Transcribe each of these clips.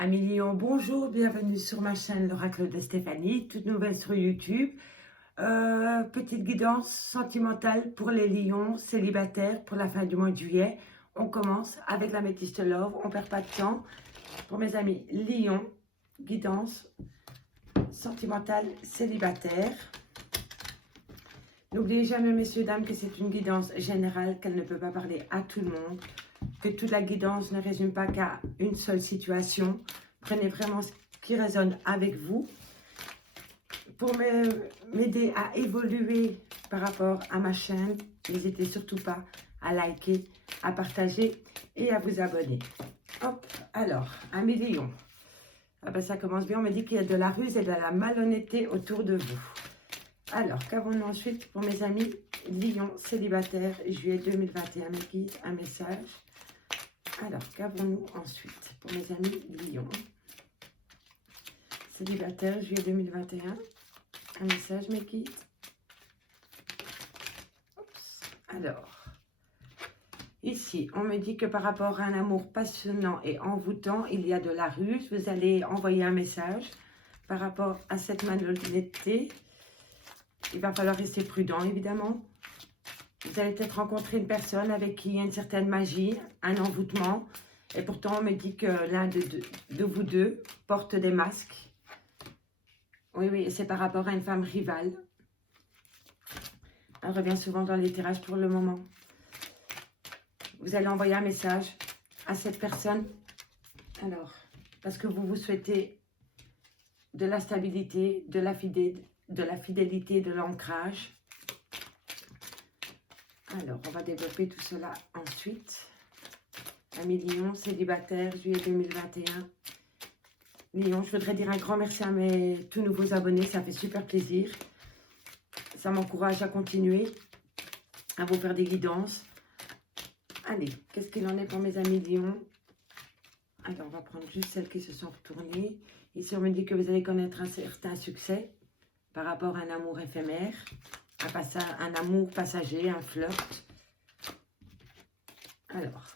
Amis Lion, bonjour, bienvenue sur ma chaîne l'Oracle de Stéphanie, toute nouvelle sur YouTube. Petite guidance sentimentale pour les lions célibataires pour la fin du mois de juillet. On commence avec l'améthyste love, on ne perd pas de temps. Pour mes amis lions, guidance sentimentale célibataire. N'oubliez jamais, messieurs, dames, que c'est une guidance générale, qu'elle ne peut pas parler à tout le monde, que toute la guidance ne résume pas qu'à une seule situation. Prenez vraiment ce qui résonne avec vous. Pour m'aider à évoluer par rapport à ma chaîne, n'hésitez surtout pas à liker, à partager et à vous abonner. Hop, alors, amis lions. Ah ben ça commence bien, on me dit qu'il y a de la ruse et de la malhonnêteté autour de vous. Alors, qu'avons-nous ensuite pour mes amis lions célibataires, juillet 2021, mes guides, un message. Alors, qu'avons-nous ensuite pour mes amis lions célibataires, juillet 2021, un message, mes guides. Oups. Alors, ici, on me dit que par rapport à un amour passionnant et envoûtant, il y a de la ruse. Vous allez envoyer un message par rapport à cette malhonnêteté. Il va falloir rester prudent, évidemment. Vous allez peut-être rencontrer une personne avec qui il y a une certaine magie, un envoûtement. Et pourtant, on me dit que l'un de vous deux porte des masques. Oui, c'est par rapport à une femme rivale. Elle revient souvent dans les tirages pour le moment. Vous allez envoyer un message à cette personne. Alors, parce que vous souhaitez de la stabilité, de la fidélité, de l'ancrage. Alors, on va développer tout cela ensuite. Amis Lion, célibataire, juillet 2021. Lion, je voudrais dire un grand merci à mes tout nouveaux abonnés, ça fait super plaisir. Ça m'encourage à continuer, à vous faire des guidances. Allez, qu'est-ce qu'il en est pour mes amis Lion? Alors, on va prendre juste celles qui se sont retournées. Ici, on me dit que vous allez connaître un certain succès par rapport à un amour éphémère, un amour passager, un flirt. Alors,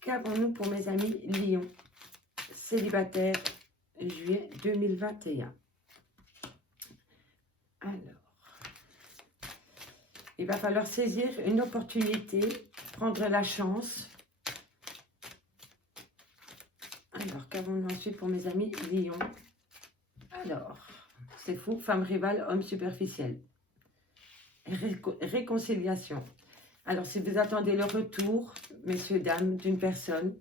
qu'avons-nous pour mes amis Lion célibataire, juillet 2021. Alors, il va falloir saisir une opportunité, prendre la chance. Alors, qu'avons-nous ensuite pour mes amis Lion? Alors, c'est fou, femme rivale, homme superficiel. Réconciliation. Alors, si vous attendez le retour, messieurs, dames, d'une personne,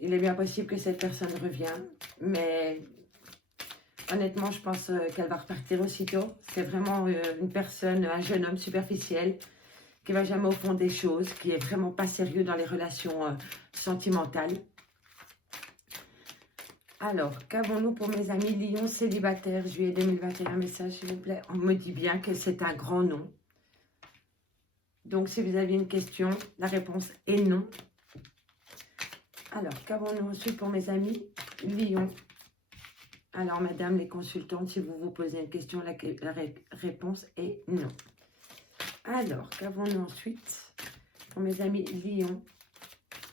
il est bien possible que cette personne revienne, mais honnêtement, je pense qu'elle va repartir aussitôt. C'est vraiment une personne, un jeune homme superficiel, qui ne va jamais au fond des choses, qui est vraiment pas sérieux dans les relations sentimentales. Alors, qu'avons-nous pour mes amis Lion célibataires, juillet 2021, message s'il vous plaît. On me dit bien que c'est un grand non. Donc, si vous avez une question, la réponse est non. Alors, qu'avons-nous ensuite pour mes amis Lion? Alors, madame les consultantes, si vous vous posez une question, la réponse est non. Alors, qu'avons-nous ensuite pour mes amis Lion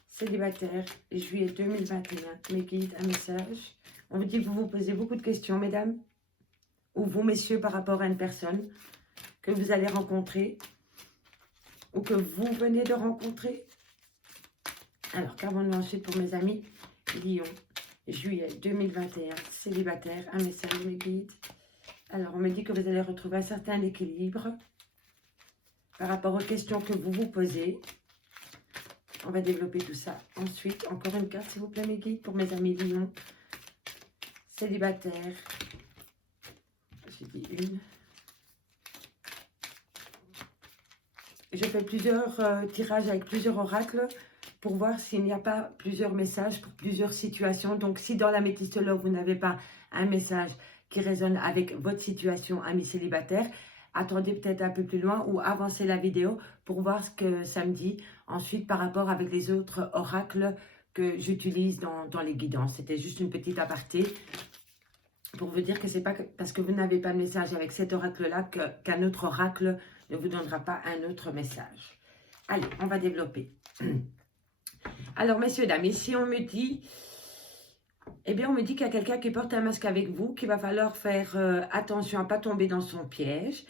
célibataires, juillet 2021, mes guides, un message. On vous dit que vous vous posez beaucoup de questions, mesdames, ou vous, messieurs, par rapport à une personne que vous allez rencontrer ou que vous venez de rencontrer. Alors, qu'avons-nous ensuite pour mes amis Lion, juillet 2021, célibataire, un message, mes guides. Alors, on me dit que vous allez retrouver un certain équilibre par rapport aux questions que vous vous posez. On va développer tout ça. Ensuite, encore une carte, s'il vous plaît, mes guides, pour mes amis Lion, célibataire. J'ai dit une. Je fais plusieurs tirages avec plusieurs oracles pour voir s'il n'y a pas plusieurs messages pour plusieurs situations. Donc, si dans l'améthyste love, vous n'avez pas un message qui résonne avec votre situation, ami célibataire, attendez peut-être un peu plus loin ou avancez la vidéo pour voir ce que ça me dit ensuite par rapport avec les autres oracles que j'utilise dans les guidances. C'était juste une petite aparté pour vous dire que c'est pas parce que vous n'avez pas de message avec cet oracle-là qu'un autre oracle ne vous donnera pas un autre message. Allez, on va développer. Alors, messieurs, dames, ici on me dit Eh bien, on me dit qu'il y a quelqu'un qui porte un masque avec vous, qu'il va falloir faire attention à ne pas tomber dans son piège.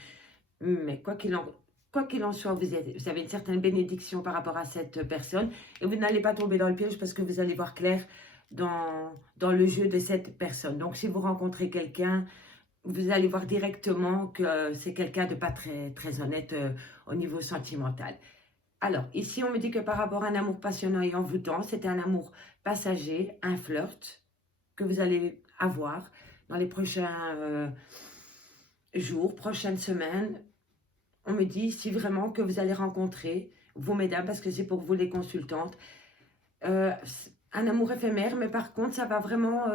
Mais quoi qu'il en soit, vous avez une certaine bénédiction par rapport à cette personne et vous n'allez pas tomber dans le piège parce que vous allez voir clair dans le jeu de cette personne. Donc, si vous rencontrez quelqu'un, vous allez voir directement que c'est quelqu'un de pas très, très honnête au niveau sentimental. Alors, ici, on me dit que par rapport à un amour passionnant et envoûtant, c'était un amour passager, un flirt que vous allez avoir dans les prochains jours, prochaines semaines. On me dit ici vraiment que vous allez rencontrer, vous mesdames, parce que c'est pour vous les consultantes, un amour éphémère, mais par contre, ça va vraiment...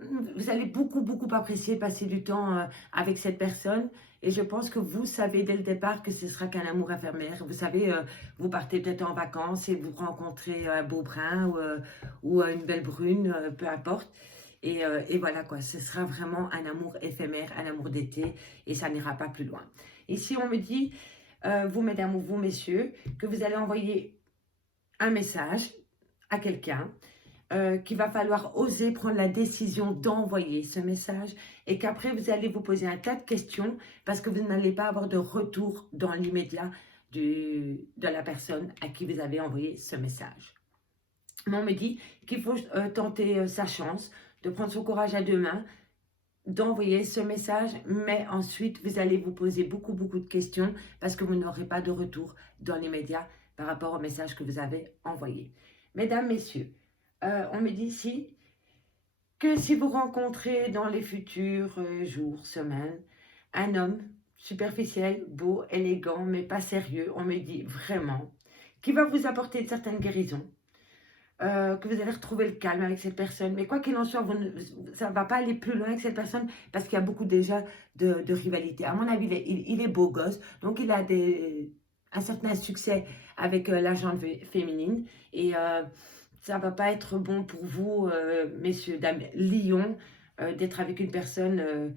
vous allez beaucoup, beaucoup apprécier passer du temps avec cette personne. Et je pense que vous savez dès le départ que ce sera qu'un amour éphémère. Vous savez, vous partez peut-être en vacances et vous rencontrez un beau brun ou une belle brune, peu importe. Et voilà quoi, ce sera vraiment un amour éphémère, un amour d'été et ça n'ira pas plus loin. Ici, on me dit, vous mesdames ou vous messieurs, que vous allez envoyer un message à quelqu'un, qu'il va falloir oser prendre la décision d'envoyer ce message et qu'après vous allez vous poser un tas de questions parce que vous n'allez pas avoir de retour dans l'immédiat de la personne à qui vous avez envoyé ce message. Mais on me dit qu'il faut tenter sa chance, de prendre son courage à deux mains, d'envoyer ce message, mais ensuite vous allez vous poser beaucoup, beaucoup de questions parce que vous n'aurez pas de retour dans l'immédiat par rapport au message que vous avez envoyé. Mesdames, messieurs, on me dit ici que si vous rencontrez dans les futurs jours, semaines, un homme superficiel, beau, élégant, mais pas sérieux, on me dit vraiment, qui va vous apporter une certaine guérison, que vous allez retrouver le calme avec cette personne. Mais quoi qu'il en soit, ça ne va pas aller plus loin avec cette personne parce qu'il y a beaucoup déjà de rivalité. À mon avis, il est beau gosse, donc il a un certain succès avec la gente féminine. Et ça ne va pas être bon pour vous, messieurs, dames, lions, d'être avec une personne,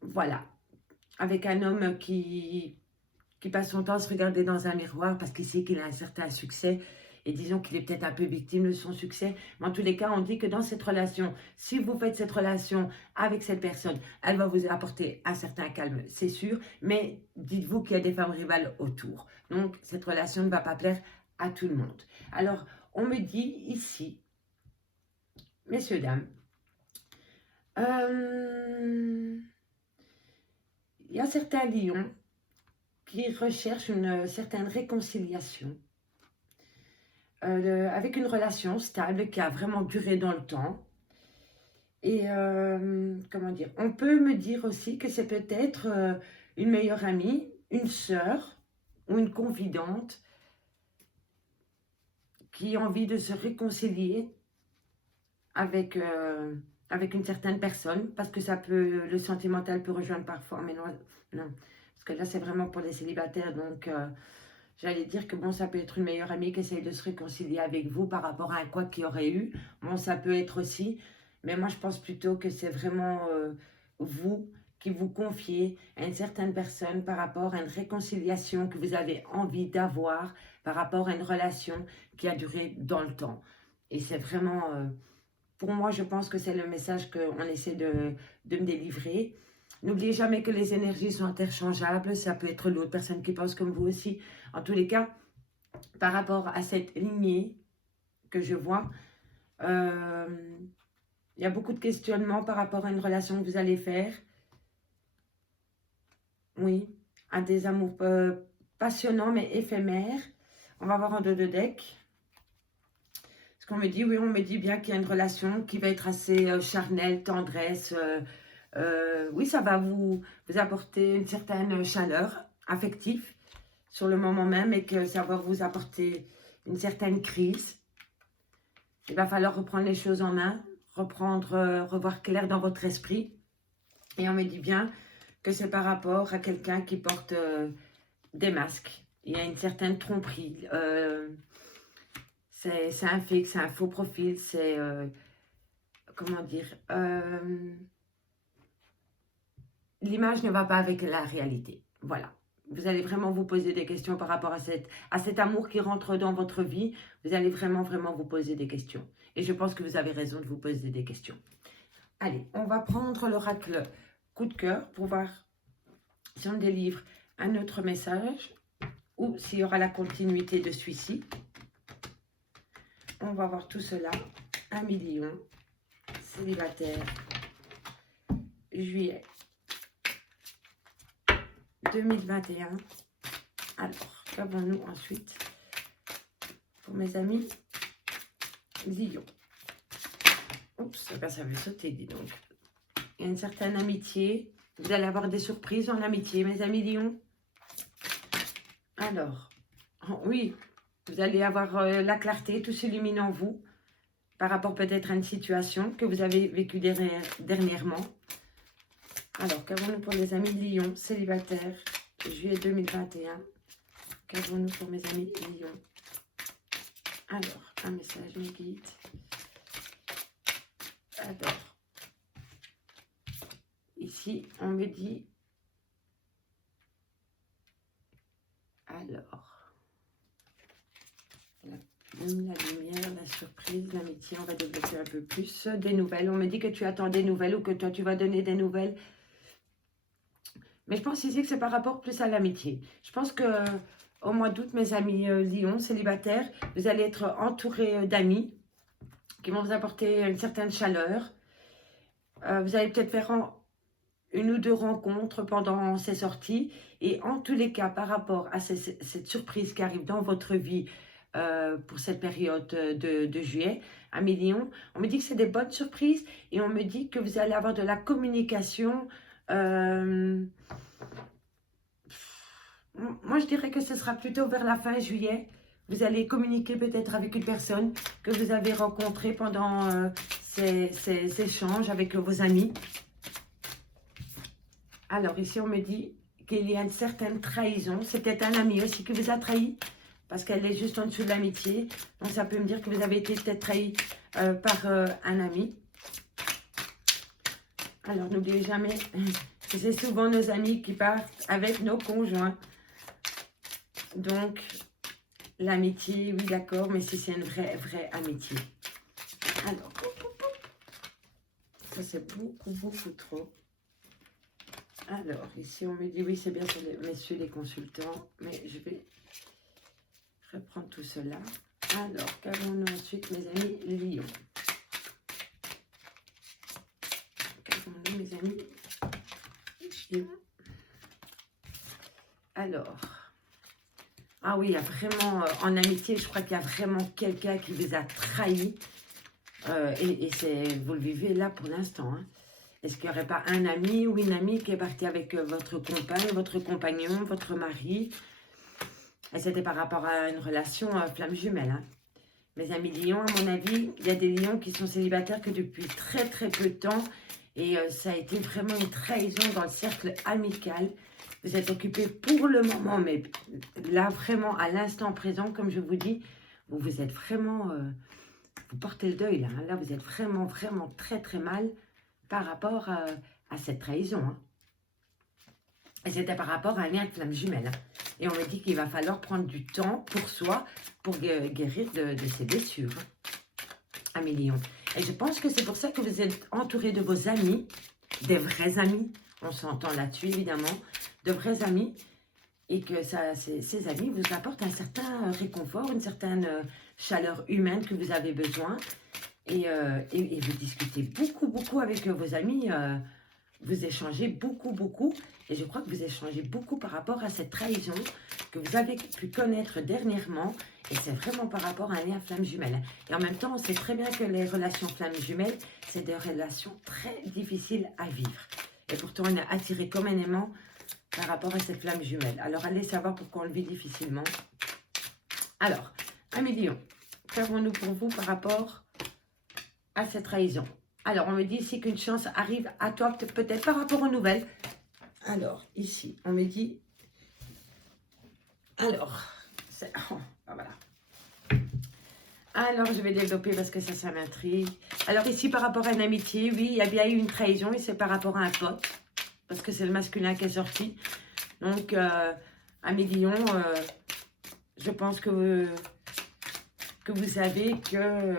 voilà, avec un homme qui passe son temps à se regarder dans un miroir parce qu'il sait qu'il a un certain succès. Et disons qu'il est peut-être un peu victime de son succès. Mais en tous les cas, on dit que dans cette relation, si vous faites cette relation avec cette personne, elle va vous apporter un certain calme, c'est sûr. Mais dites-vous qu'il y a des femmes rivales autour. Donc, cette relation ne va pas plaire à tout le monde. Alors, on me dit ici, messieurs, dames, il y a certains lions qui recherchent une certaine réconciliation avec une relation stable qui a vraiment duré dans le temps. Et comment dire, on peut me dire aussi que c'est peut-être une meilleure amie, une sœur ou une confidente qui a envie de se réconcilier avec, avec une certaine personne, parce que le sentimental peut rejoindre parfois, mais non, non, parce que là c'est vraiment pour les célibataires, donc j'allais dire que bon, ça peut être une meilleure amie qui essaye de se réconcilier avec vous par rapport à un quoi qu'il y aurait eu, bon, ça peut être aussi, mais moi je pense plutôt que c'est vraiment vous qui vous confiez à une certaine personne par rapport à une réconciliation que vous avez envie d'avoir, par rapport à une relation qui a duré dans le temps. Et c'est vraiment, pour moi, je pense que c'est le message qu'on essaie de me délivrer. N'oubliez jamais que les énergies sont interchangeables. Ça peut être l'autre personne qui pense comme vous aussi. En tous les cas, par rapport à cette lignée que je vois, il y a beaucoup de questionnements par rapport à une relation que vous allez faire. Oui, à des amours passionnants mais éphémères. On va voir en deux de deck. Ce qu'on me dit, oui, on me dit bien qu'il y a une relation qui va être assez charnelle, tendresse. Oui, ça va vous apporter une certaine chaleur affective sur le moment même et que ça va vous apporter une certaine crise. Il va falloir reprendre les choses en main, revoir clair dans votre esprit. Et on me dit bien que c'est par rapport à quelqu'un qui porte des masques. Il y a une certaine tromperie. C'est un fake, c'est un faux profil, c'est, comment dire, l'image ne va pas avec la réalité. Voilà. vous allez vraiment vous poser des questions par rapport à cet amour qui rentre dans votre vie. Vous allez vraiment vous poser des questions. Et je pense que vous avez raison de vous poser des questions. Allez, on va prendre l'oracle coup de cœur pour voir si on délivre un autre message ou s'il y aura la continuité de celui-ci. On va voir tout cela. 1 million, célibataire, juillet 2021. Alors, qu'avons-nous ensuite pour mes amis Lion? Oups, ben ça veut sauter, dis donc. Il y a une certaine amitié. Vous allez avoir des surprises en amitié, mes amis Lion. Alors, oui, vous allez avoir la clarté, tout s'illumine en vous par rapport peut-être à une situation que vous avez vécue dernièrement. Alors, qu'avons-nous pour les amis Lion, célibataires, juillet 2021? Qu'avons-nous pour mes amis Lion? Alors, un message, mes guides. Alors, ici, on me dit... Alors... La lumière, la surprise, l'amitié, on va développer un peu plus. Des nouvelles, on me dit que tu attends des nouvelles ou que toi tu vas donner des nouvelles. Mais je pense ici que c'est par rapport plus à l'amitié. Je pense que au mois d'août, mes amis Lion, célibataires, vous allez être entourés d'amis qui vont vous apporter une certaine chaleur. Vous allez peut-être faire une ou deux rencontres pendant ces sorties. Et en tous les cas, par rapport à cette surprise qui arrive dans votre vie, pour cette période de juillet, 1 million. On me dit que c'est des bonnes surprises et on me dit que vous allez avoir de la communication. Moi, je dirais que ce sera plutôt vers la fin juillet. Vous allez communiquer peut-être avec une personne que vous avez rencontrée pendant ces échanges avec vos amis. Alors, ici, on me dit qu'il y a une certaine trahison. C'est peut-être un ami aussi qui vous a trahi, parce qu'elle est juste en dessous de l'amitié. Donc, ça peut me dire que vous avez été peut-être trahi par un ami. Alors, n'oubliez jamais que c'est souvent nos amis qui partent avec nos conjoints. Donc, l'amitié, oui, d'accord, mais si c'est une vraie amitié. Alors, ça, c'est beaucoup trop. Alors, ici, on me dit, oui, c'est bien sur les messieurs les consultants, mais je vais reprendre tout cela. Alors, qu'avons-nous ensuite, mes amis Lion? Qu'avons-nous, mes amis Lion? Alors, ah oui, il y a vraiment, en amitié, je crois qu'il y a vraiment quelqu'un qui vous a trahi. Et vous le vivez là pour l'instant, hein. Est-ce qu'il n'y aurait pas un ami ou une amie qui est partie avec votre compagne, votre compagnon, votre mari? Et c'était par rapport à une relation flamme jumelle, hein. Mes amis lions, à mon avis, il y a des lions qui sont célibataires que depuis très peu de temps. Et ça a été vraiment une trahison dans le cercle amical. Vous êtes occupés pour le moment, mais là, vraiment, à l'instant présent, comme je vous dis, vous êtes vraiment... vous portez le deuil, là. Hein. Là, vous êtes vraiment très mal par rapport à cette trahison. Hein. Et c'était par rapport à un lien de flamme jumelle. Hein. Et on me dit qu'il va falloir prendre du temps pour soi, pour guérir de ces blessures. Hein. 1 million. Et je pense que c'est pour ça que vous êtes entouré de vos amis, des vrais amis. On s'entend là-dessus, évidemment. De vrais amis. Et que ces amis vous apportent un certain réconfort, une certaine chaleur humaine que vous avez besoin. Et vous discutez beaucoup avec vos amis. Vous échangez beaucoup. Et je crois que vous échangez beaucoup par rapport à cette trahison que vous avez pu connaître dernièrement. Et c'est vraiment par rapport à un lien flamme jumelle. Et en même temps, on sait très bien que les relations flamme jumelles, c'est des relations très difficiles à vivre. Et pourtant, on est attiré comme un aimant par rapport à cette flamme jumelle. Alors, allez savoir pourquoi on le vit difficilement. Alors, 1 million. Qu'avons-nous pour vous par rapport à cette trahison? Alors, on me dit ici qu'une chance arrive à toi, peut-être par rapport aux nouvelles. Alors, ici, on me dit... Alors, oh, voilà. Alors, je vais développer parce que ça m'intrigue. Alors, ici, par rapport à une amitié, oui, il y a bien eu une trahison et c'est par rapport à un pote. Parce que c'est le masculin qui est sorti. Donc, Amis Lion, je pense que vous savez que...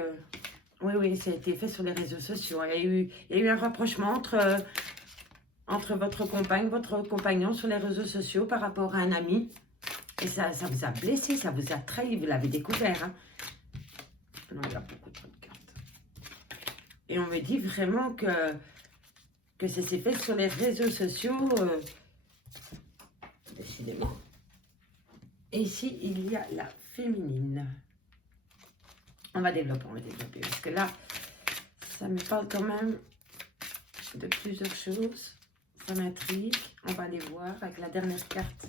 oui, ça a été fait sur les réseaux sociaux. Il y a eu un rapprochement entre votre compagne, votre compagnon sur les réseaux sociaux par rapport à un ami. Et ça vous a blessé, ça vous a trahi, vous l'avez découvert. Hein. Non, il y a beaucoup trop de cartes. Et on me dit vraiment que ça s'est fait sur les réseaux sociaux. Décidément. Et ici, il y a la féminine. On va développer. Parce que là, ça me parle quand même de plusieurs choses. Ça m'intrigue. On va aller voir avec la dernière carte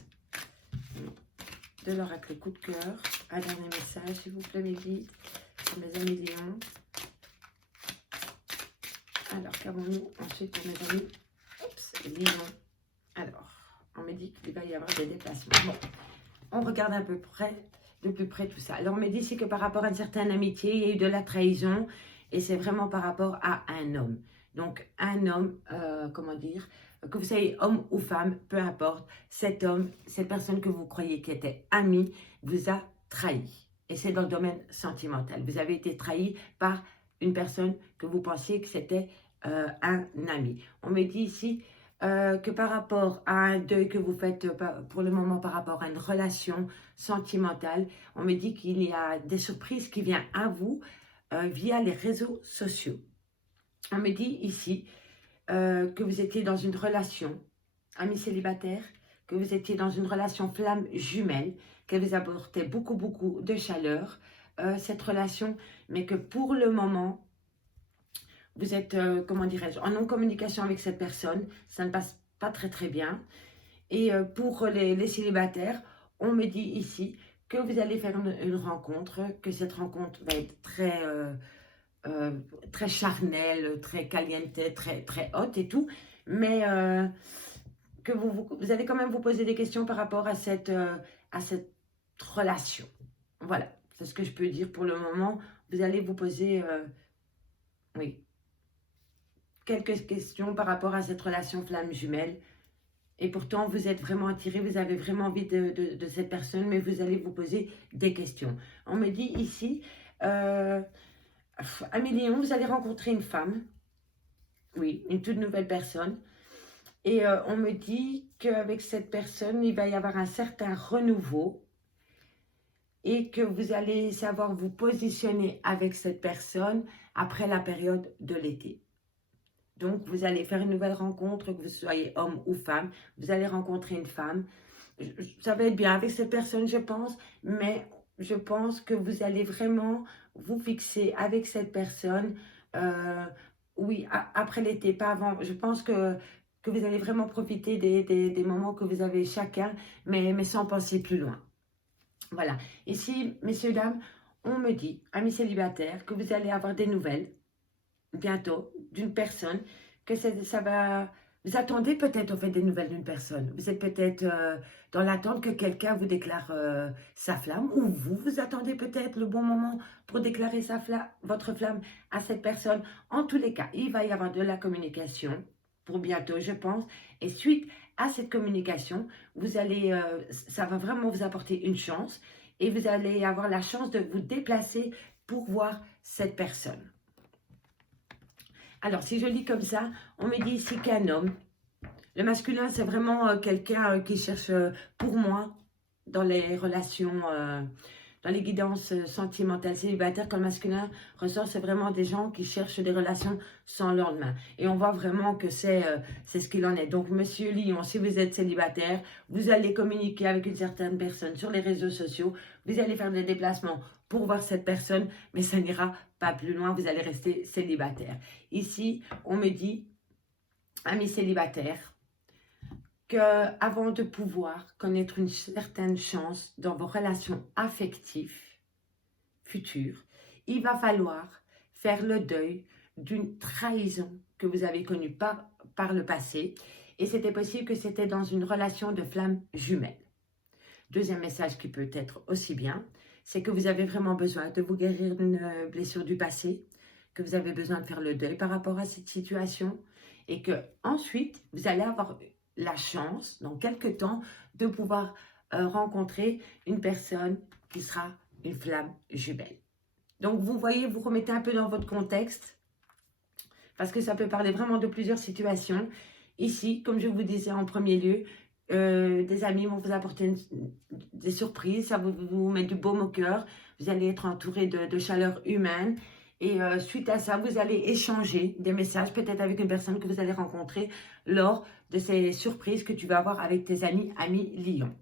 de l'oracle coup de cœur. Un dernier message, s'il vous plaît, mes guides, mes amis Lions. Alors, qu'avons-nous ensuite pour mes amis Lions? Alors, on me dit qu'il va y avoir des déplacements. Bon, on regarde un peu de plus près tout ça. Alors, on me dit ici que par rapport à une certaine amitié, il y a eu de la trahison. Et c'est vraiment par rapport à un homme. Donc, un homme, comment dire, que vous soyez homme ou femme, peu importe, cet homme, cette personne que vous croyez qui était amie, vous a trahi. Et c'est dans le domaine sentimental. Vous avez été trahi par une personne que vous pensiez que c'était un ami. On me dit ici que par rapport à un deuil que vous faites pour le moment par rapport à une relation sentimentale, on me dit qu'il y a des surprises qui viennent à vous via les réseaux sociaux. On me dit ici que vous étiez dans une relation, ami célibataire, que vous étiez dans une relation flamme jumelle, qu'elle vous apportait beaucoup de chaleur, cette relation, mais que pour le moment, vous êtes, comment dirais-je, en non-communication avec cette personne, ça ne passe pas très bien. Et pour les célibataires, on me dit ici que vous allez faire une rencontre, que cette rencontre va être très charnelle, très caliente, très haute et tout, mais que vous allez quand même vous poser des questions par rapport à cette relation. Voilà, c'est ce que je peux dire pour le moment. Vous allez vous poser, oui, quelques questions par rapport à cette relation flamme jumelle. Et pourtant, vous êtes vraiment attiré, vous avez vraiment envie de cette personne, mais vous allez vous poser des questions. On me dit ici, Amis Lion, vous allez rencontrer une femme, oui, une toute nouvelle personne. Et on me dit qu'avec cette personne, il va y avoir un certain renouveau et que vous allez savoir vous positionner avec cette personne après la période de l'été. Donc, vous allez faire une nouvelle rencontre, que vous soyez homme ou femme. Vous allez rencontrer une femme. Ça va être bien avec cette personne, je pense, mais je pense que vous allez vraiment vous fixer avec cette personne, oui, après l'été, pas avant. Je pense que vous allez vraiment profiter des moments que vous avez chacun, mais sans penser plus loin. Voilà. Ici, messieurs, dames, on me dit, amis célibataires, que vous allez avoir des nouvelles bientôt d'une personne, que ça va... Vous attendez peut-être au fait des nouvelles d'une personne. Vous êtes peut-être dans l'attente que quelqu'un vous déclare sa flamme, ou vous attendez peut-être le bon moment pour déclarer votre flamme à cette personne. En tous les cas, il va y avoir de la communication pour bientôt, je pense. Et suite à cette communication, vous allez, ça va vraiment vous apporter une chance et vous allez avoir la chance de vous déplacer pour voir cette personne. Alors, si je lis comme ça, on me dit ici qu'un homme, le masculin, c'est vraiment quelqu'un qui cherche, pour moi, dans les relations, dans les guidances sentimentales célibataires, quand le masculin ressort, c'est vraiment des gens qui cherchent des relations sans lendemain. Et on voit vraiment que c'est ce qu'il en est. Donc, monsieur Lion, si vous êtes célibataire, vous allez communiquer avec une certaine personne sur les réseaux sociaux, vous allez faire des déplacements pour voir cette personne, mais ça n'ira pas plus loin, vous allez rester célibataire. Ici, on me dit, amis célibataires, qu'avant de pouvoir connaître une certaine chance dans vos relations affectives futures, il va falloir faire le deuil d'une trahison que vous avez connue par le passé. Et c'était possible que c'était dans une relation de flamme jumelle. Deuxième message qui peut être aussi bien, c'est que vous avez vraiment besoin de vous guérir d'une blessure du passé, que vous avez besoin de faire le deuil par rapport à cette situation et que ensuite vous allez avoir la chance, dans quelques temps, de pouvoir rencontrer une personne qui sera une flamme jumelle. Donc, vous voyez, vous remettez un peu dans votre contexte, parce que ça peut parler vraiment de plusieurs situations. Ici, comme je vous disais en premier lieu, des amis vont vous apporter des surprises, ça va vous mettre du baume au cœur, vous allez être entouré de chaleur humaine. Et suite à ça, vous allez échanger des messages, peut-être avec une personne que vous allez rencontrer lors de ces surprises que tu vas avoir avec tes amis Lion.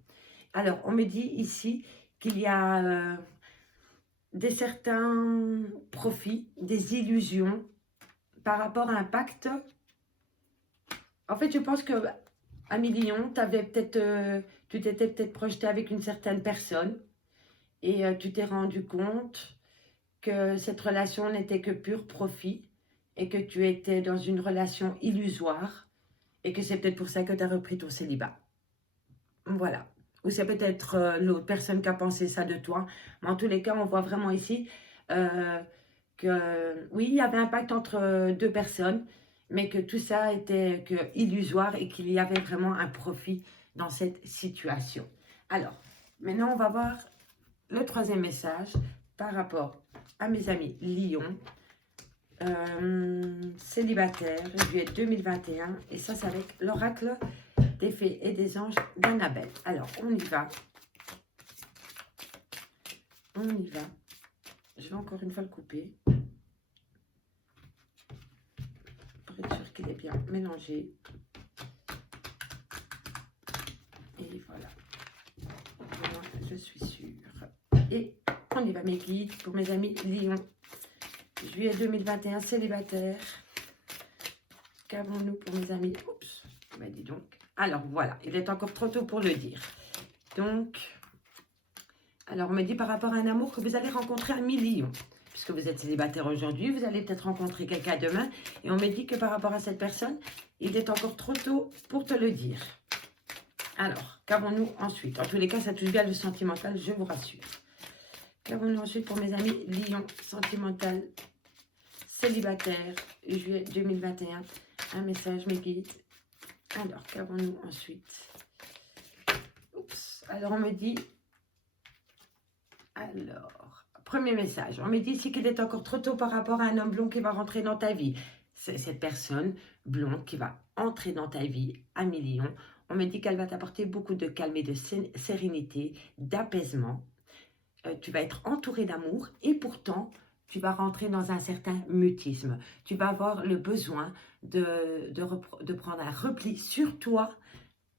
Alors, on me dit ici qu'il y a certains profits, des illusions par rapport à un pacte. En fait, je pense que Lion, tu t'étais peut-être projeté avec une certaine personne et tu t'es rendu compte que cette relation n'était que pur profit et que tu étais dans une relation illusoire et que c'est peut-être pour ça que tu as repris ton célibat. Voilà. Ou c'est peut-être l'autre personne qui a pensé ça de toi. Mais en tous les cas, on voit vraiment ici que oui, il y avait un pacte entre deux personnes, mais que tout ça était que illusoire et qu'il y avait vraiment un profit dans cette situation. Alors, maintenant, on va voir le troisième message par rapport à mes amis Lion, célibataire, juillet 2021. Et ça, c'est avec l'oracle des fées et des anges d'Annabelle. Alors, on y va. On y va. Je vais encore une fois le couper. Pour être sûr qu'il est bien mélangé. Et voilà. Moi, je suis sûre. Et on y va, mes guides, pour mes amis Lion. Juillet 2021, célibataire. Qu'avons-nous pour mes amis? Oups, bah dis donc. Alors, voilà, il est encore trop tôt pour le dire. Donc, alors, on me dit par rapport à un amour que vous allez rencontrer un Lion. Puisque vous êtes célibataire aujourd'hui, vous allez peut-être rencontrer quelqu'un demain. Et on me dit que par rapport à cette personne, il est encore trop tôt pour te le dire. Alors, qu'avons-nous ensuite? En tous les cas, ça touche bien le sentimental, je vous rassure. Qu'avons-nous ensuite pour mes amis Lion, sentimental, célibataire, juillet 2021. Un message, mes guides. Alors, qu'avons-nous ensuite? Oups. Alors, on me dit... Alors, premier message. On me dit ici qu'il est encore trop tôt par rapport à un homme blond qui va rentrer dans ta vie. C'est cette personne blonde qui va entrer dans ta vie, ami Lion. On me dit qu'elle va t'apporter beaucoup de calme et de sérénité, d'apaisement. Tu vas être entouré d'amour et pourtant, tu vas rentrer dans un certain mutisme. Tu vas avoir le besoin de prendre un repli sur toi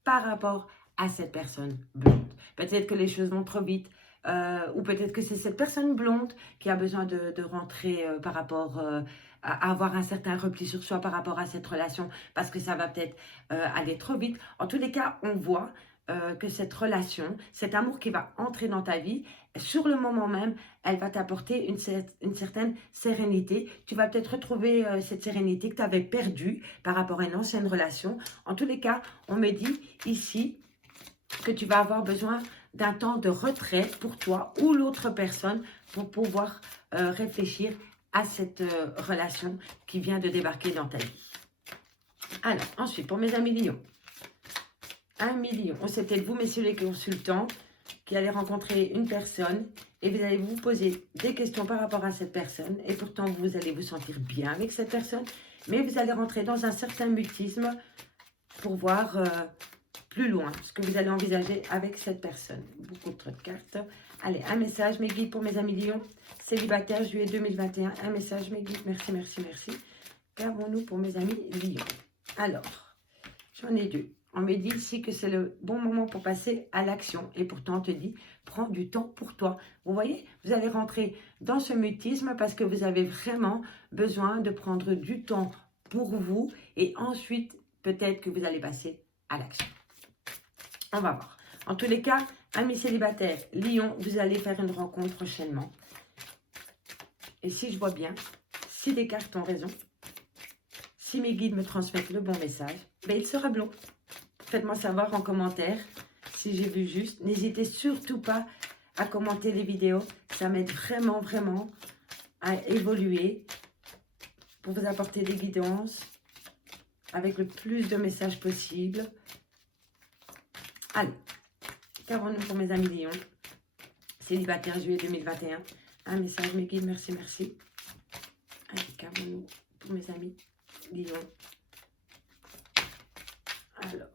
par rapport à cette personne blonde. Peut-être que les choses vont trop vite ou peut-être que c'est cette personne blonde qui a besoin de rentrer par rapport à avoir un certain repli sur soi par rapport à cette relation parce que ça va peut-être aller trop vite. En tous les cas, on voit que cette relation, cet amour qui va entrer dans ta vie, sur le moment même, elle va t'apporter une certaine sérénité. Tu vas peut-être retrouver cette sérénité que tu avais perdue par rapport à une ancienne relation. En tous les cas, on me dit ici que tu vas avoir besoin d'un temps de retrait pour toi ou l'autre personne pour pouvoir réfléchir à cette relation qui vient de débarquer dans ta vie. Alors, ensuite, pour mes amis Lion. 1 million. C'était vous, messieurs les consultants, qui allez rencontrer une personne et vous allez vous poser des questions par rapport à cette personne. Et pourtant, vous allez vous sentir bien avec cette personne. Mais vous allez rentrer dans un certain mutisme pour voir plus loin ce que vous allez envisager avec cette personne. Beaucoup trop de cartes. Allez, un message, mes guides, pour mes amis Lion. Célibataire, juillet 2021. Un message, mes guides. Merci, merci, merci. Qu'avons-nous pour mes amis Lion? Alors, j'en ai deux. On me dit ici que c'est le bon moment pour passer à l'action. Et pourtant, on te dit, prends du temps pour toi. Vous voyez, vous allez rentrer dans ce mutisme parce que vous avez vraiment besoin de prendre du temps pour vous. Et ensuite, peut-être que vous allez passer à l'action. On va voir. En tous les cas, amis célibataires, Lion, vous allez faire une rencontre prochainement. Et si je vois bien, si les cartes ont raison, si mes guides me transmettent le bon message, ben il sera blond. Faites-moi savoir en commentaire si j'ai vu juste. N'hésitez surtout pas à commenter les vidéos. Ça m'aide vraiment, vraiment à évoluer pour vous apporter des guidances avec le plus de messages possible. Allez, Qu'avons-nous pour mes amis Lion? Célibataire, juillet 2021. Un message, mes guides, merci, merci. Allez, qu'avons-nous pour mes amis Lion? Alors.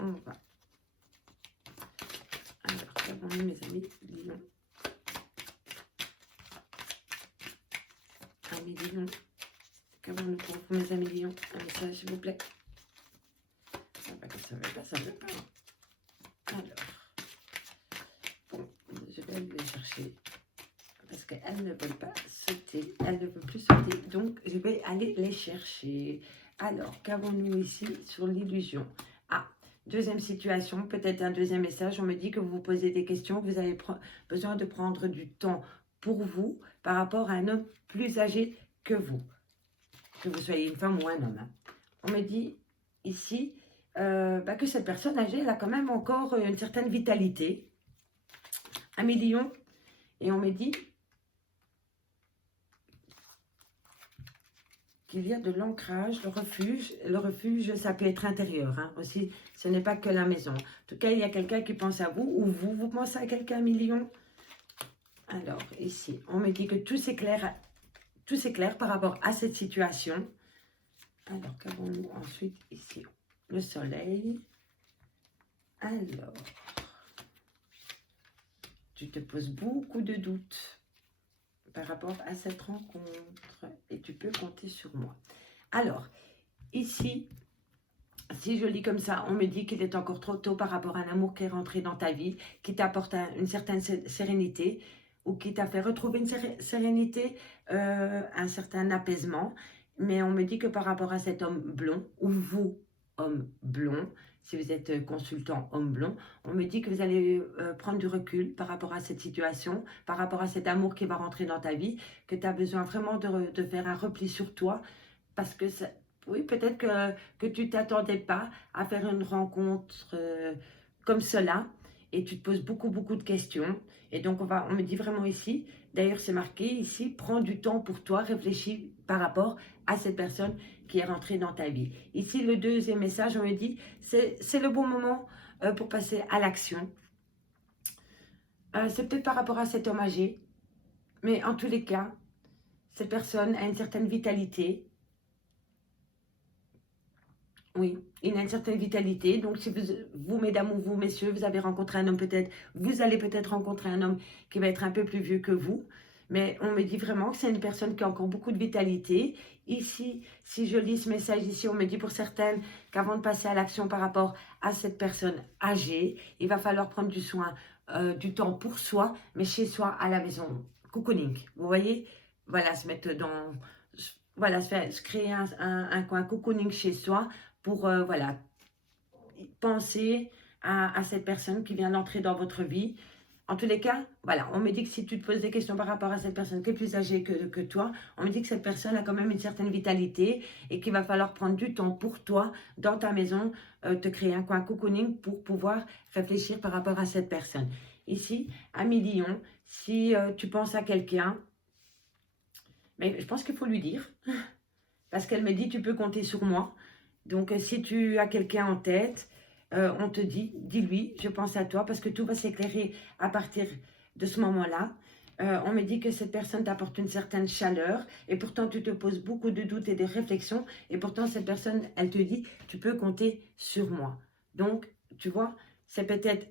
On va. Alors, qu'avons-nous mes amis Lion? Amis Lion. Qu'avons-nous pour mes amis Lion? Un message, s'il vous plaît. Ça va, ça va pas, ça va pas. Alors, bon, je vais aller les chercher parce qu'elles ne veulent pas sauter. Elles ne veulent plus sauter, donc je vais aller les chercher. Alors, qu'avons-nous ici sur l'illusion? Ah, deuxième situation, peut-être un deuxième message. On me dit que vous vous posez des questions, que vous avez besoin de prendre du temps pour vous par rapport à un homme plus âgé que vous. Que vous soyez une femme ou un homme. On me dit ici que cette personne âgée, elle a quand même encore une certaine vitalité. 1 million. Et on me dit qu'il y a de l'ancrage, le refuge. Le refuge, ça peut être intérieur hein, aussi. Ce n'est pas que la maison. En tout cas, il y a quelqu'un qui pense à vous ou vous pensez à quelqu'un, 1 million. Alors, ici, on me dit que tout s'éclaire par rapport à cette situation. Alors, qu'avons-nous ensuite ici? Le soleil. Alors, tu te poses beaucoup de doutes par rapport à cette rencontre et tu peux compter sur moi. Alors, ici, si je lis comme ça, on me dit qu'il est encore trop tôt par rapport à un amour qui est rentré dans ta vie, qui t'apporte une certaine sérénité ou qui t'a fait retrouver une sérénité, un certain apaisement. Mais on me dit que par rapport à cet homme blond, ou vous, homme blond, si vous êtes consultant homme blond, on me dit que vous allez prendre du recul par rapport à cette situation, par rapport à cet amour qui va rentrer dans ta vie, que tu as besoin vraiment de faire un repli sur toi, parce que oui, peut-être que tu ne t'attendais pas à faire une rencontre comme cela, et tu te poses beaucoup de questions, et donc on me dit vraiment ici, d'ailleurs c'est marqué ici, prends du temps pour toi, réfléchis par rapport à cette personne qui est rentrée dans ta vie. Ici, le deuxième message, on me dit, c'est le bon moment pour passer à l'action. C'est peut-être par rapport à cet homme âgé, mais en tous les cas, cette personne a une certaine vitalité. Oui, il a une certaine vitalité. Donc, si vous, mesdames ou vous, messieurs, vous avez rencontré un homme peut-être, vous allez peut-être rencontrer un homme qui va être un peu plus vieux que vous. Mais on me dit vraiment que c'est une personne qui a encore beaucoup de vitalité. Ici, si je lis ce message ici, on me dit pour certaines qu'avant de passer à l'action par rapport à cette personne âgée, il va falloir prendre du soin, du temps pour soi, mais chez soi, à la maison. Cocooning, vous voyez? Voilà, se mettre dans... Voilà, se créer un coin cocooning chez soi pour, voilà, penser à cette personne qui vient d'entrer dans votre vie. En tous les cas, voilà, on me dit que si tu te poses des questions par rapport à cette personne qui est plus âgée que toi, on me dit que cette personne a quand même une certaine vitalité et qu'il va falloir prendre du temps pour toi, dans ta maison, te créer un coin cocooning pour pouvoir réfléchir par rapport à cette personne. Ici, à Lion, si tu penses à quelqu'un, mais je pense qu'il faut lui dire, parce qu'elle me dit, tu peux compter sur moi. Donc, si tu as quelqu'un en tête, on te dit, dis-lui, je pense à toi, parce que tout va s'éclairer à partir de ce moment-là. On me dit que cette personne t'apporte une certaine chaleur, et pourtant tu te poses beaucoup de doutes et de réflexions, et pourtant cette personne, elle te dit, tu peux compter sur moi. Donc, tu vois, c'est peut-être,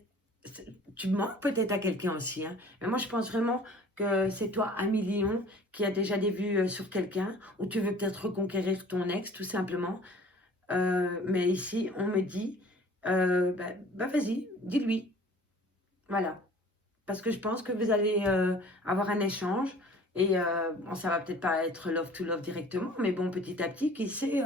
tu manques peut-être à quelqu'un aussi, hein, mais moi je pense vraiment que c'est toi, 1 million, qui a déjà des vues sur quelqu'un, ou tu veux peut-être reconquérir ton ex, tout simplement. Mais ici, on me dit, vas-y, dis-lui. Voilà. Parce que je pense que vous allez avoir un échange. Et bon, ça va peut-être pas être love to love directement, mais bon, petit à petit, qui sait,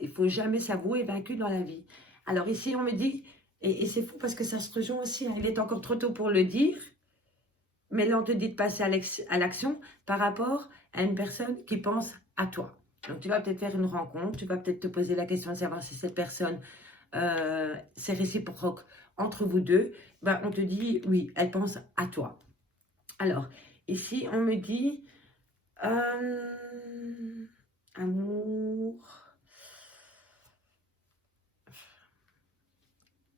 il faut jamais s'avouer vaincu dans la vie. Alors ici, on me dit, et c'est fou parce que ça se rejoint aussi, hein, il est encore trop tôt pour le dire, mais là, on te dit de passer à l'action par rapport à une personne qui pense à toi. Donc, tu vas peut-être faire une rencontre, tu vas peut-être te poser la question de savoir si cette personne, c'est réciproque entre vous deux. Ben, on te dit, oui, elle pense à toi. Alors, ici, on me dit, Amour.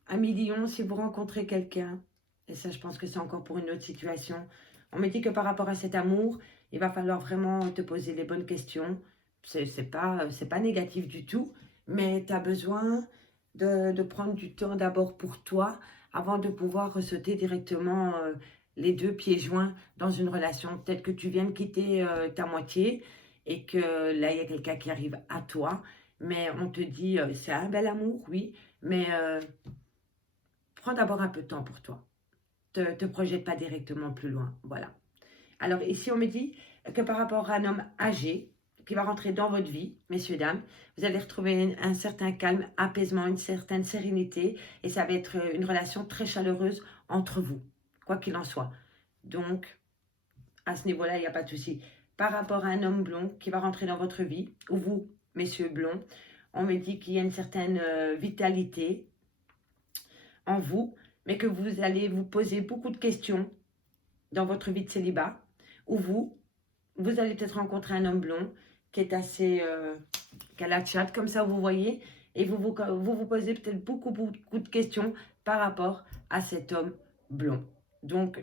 Ami Lion, si vous rencontrez quelqu'un, et ça je pense que c'est encore pour une autre situation, on me dit que par rapport à cet amour, il va falloir vraiment te poser les bonnes questions. C'est pas négatif du tout, mais tu as besoin de prendre du temps d'abord pour toi avant de pouvoir sauter directement les deux pieds joints dans une relation. Peut-être que tu viens de quitter ta moitié et que là, il y a quelqu'un qui arrive à toi, mais on te dit, c'est un bel amour, oui, mais prends d'abord un peu de temps pour toi. Te projette pas directement plus loin, voilà. Alors ici, on me dit que par rapport à un homme âgé qui va rentrer dans votre vie, messieurs, dames, vous allez retrouver un certain calme, apaisement, une certaine sérénité et ça va être une relation très chaleureuse entre vous, quoi qu'il en soit. Donc, à ce niveau-là, il n'y a pas de souci. Par rapport à un homme blond qui va rentrer dans votre vie, ou vous, messieurs blonds, on me dit qu'il y a une certaine vitalité en vous, mais que vous allez vous poser beaucoup de questions dans votre vie de célibat, ou vous allez peut-être rencontrer un homme blond qui est assez, qui a la chatte, comme ça vous voyez, et vous posez peut-être beaucoup de questions par rapport à cet homme blond. Donc,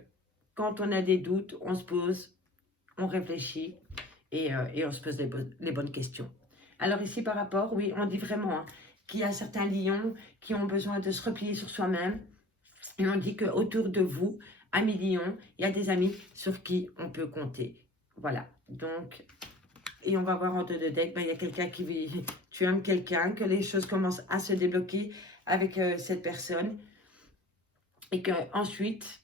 quand on a des doutes, on se pose, on réfléchit, et on se pose les bonnes questions. Alors ici, par rapport, oui, on dit vraiment qu'il y a certains lions qui ont besoin de se replier sur soi-même, et on dit qu'autour de vous, amis lions, il y a des amis sur qui on peut compter. Voilà, donc, et on va voir en deux de deck, il y a quelqu'un qui vit, tu aimes quelqu'un, que les choses commencent à se débloquer avec cette personne. Et qu'ensuite,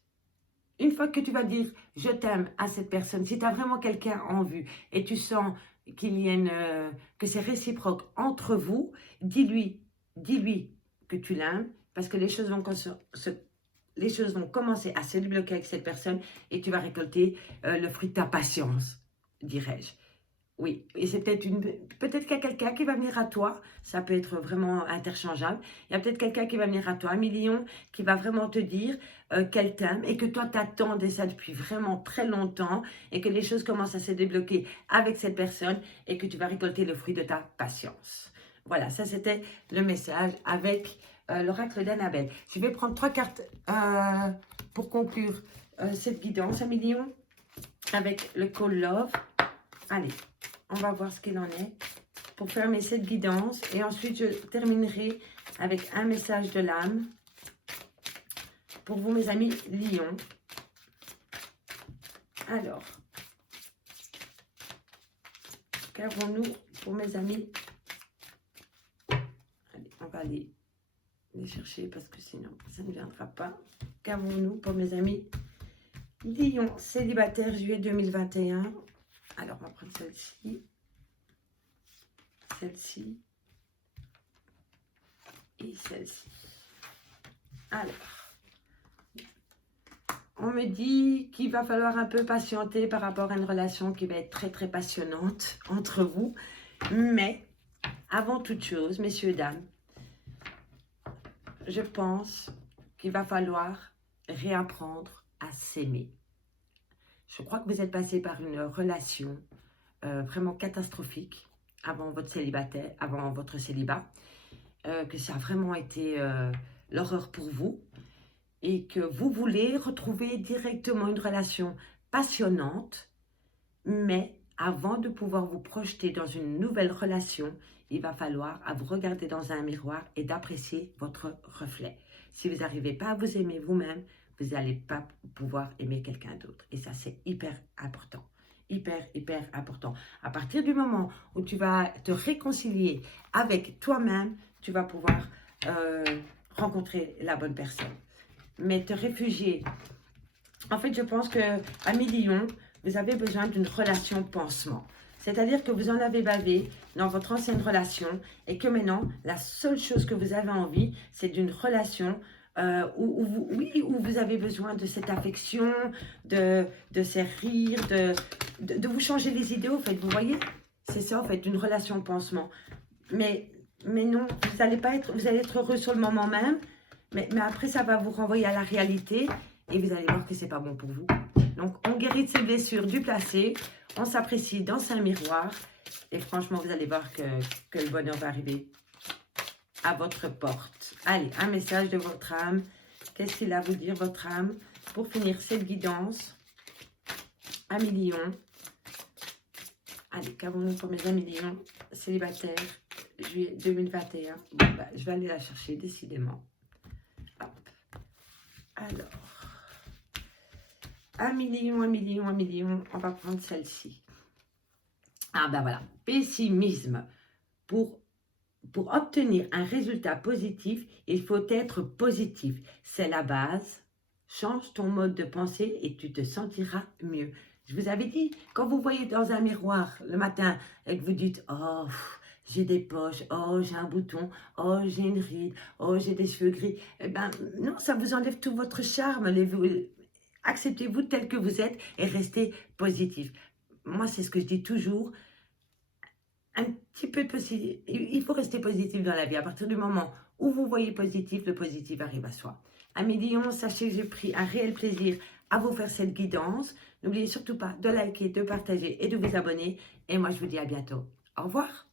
une fois que tu vas dire « je t'aime » à cette personne, si tu as vraiment quelqu'un en vue et tu sens qu'il y a que c'est réciproque entre vous, dis-lui que tu l'aimes parce que les choses vont commencer à se débloquer avec cette personne et tu vas récolter le fruit de ta patience, dirais-je. Oui, et c'est peut-être qu'il y a quelqu'un qui va venir à toi, ça peut être vraiment interchangeable. Il y a peut-être quelqu'un qui va venir à toi, un million, qui va vraiment te dire qu'elle t'aime et que toi t'attendais ça depuis vraiment très longtemps et que les choses commencent à se débloquer avec cette personne et que tu vas récolter le fruit de ta patience. Voilà, ça c'était le message avec l'oracle d'Annabelle. Je vais prendre 3 cartes pour conclure cette guidance, un million, avec le Call Love. Allez. On va voir ce qu'il en est pour fermer cette guidance. Et ensuite, je terminerai avec un message de l'âme pour vous, mes amis lions. Alors, qu'avons-nous pour mes amis? Allez, on va aller les chercher parce que sinon, ça ne viendra pas. Qu'avons-nous pour mes amis lions célibataires juillet 2021? Alors, on va prendre celle-ci, celle-ci et celle-ci. Alors, on me dit qu'il va falloir un peu patienter par rapport à une relation qui va être très, très passionnante entre vous. Mais, avant toute chose, messieurs, dames, je pense qu'il va falloir réapprendre à s'aimer. Je crois que vous êtes passé par une relation vraiment catastrophique avant votre célibat, que ça a vraiment été l'horreur pour vous et que vous voulez retrouver directement une relation passionnante, mais avant de pouvoir vous projeter dans une nouvelle relation, il va falloir vous regarder dans un miroir et d'apprécier votre reflet. Si vous n'arrivez pas à vous aimer vous-même, vous n'allez pas pouvoir aimer quelqu'un d'autre. Et ça, c'est hyper important. Hyper, hyper important. À partir du moment où tu vas te réconcilier avec toi-même, tu vas pouvoir rencontrer la bonne personne. Mais te réfugier... En fait, je pense qu'à Lion, vous avez besoin d'une relation pansement. C'est-à-dire que vous en avez bavé dans votre ancienne relation et que maintenant, la seule chose que vous avez envie, c'est d'une relation où vous avez besoin de cette affection, de ces rires, de vous changer les idées, en fait, vous voyez? C'est ça, en fait, une relation pansement. Mais non, vous allez être heureux sur le moment même, mais après, ça va vous renvoyer à la réalité et vous allez voir que c'est pas bon pour vous. Donc, on guérit de ses blessures du passé, on s'apprécie dans un miroir Et franchement, vous allez voir que le bonheur va arriver à votre porte. Allez, un message de votre âme. Qu'est-ce qu'il a à vous dire, votre âme, pour finir cette guidance? Amis Lion. Allez, qu'avons-nous pour mes amis Lion célibataires, juillet 2021. Bon, bah, je vais aller la chercher, décidément. Hop. Alors, amis Lion, on va prendre celle-ci. Ah ben voilà, pessimisme. Pour obtenir un résultat positif, il faut être positif. C'est la base. Change ton mode de pensée et tu te sentiras mieux. Je vous avais dit, quand vous voyez dans un miroir le matin et que vous dites « Oh, j'ai des poches, oh, j'ai un bouton, oh, j'ai une ride, oh, j'ai des cheveux gris », eh ben non, ça vous enlève tout votre charme. Acceptez-vous tel que vous êtes et restez positif. Moi, c'est ce que je dis toujours. Un petit peu positif. Il faut rester positif dans la vie. À partir du moment où vous voyez positif, le positif arrive à soi. Amis Lion, sachez que j'ai pris un réel plaisir à vous faire cette guidance. N'oubliez surtout pas de liker, de partager et de vous abonner. Et moi, je vous dis à bientôt. Au revoir.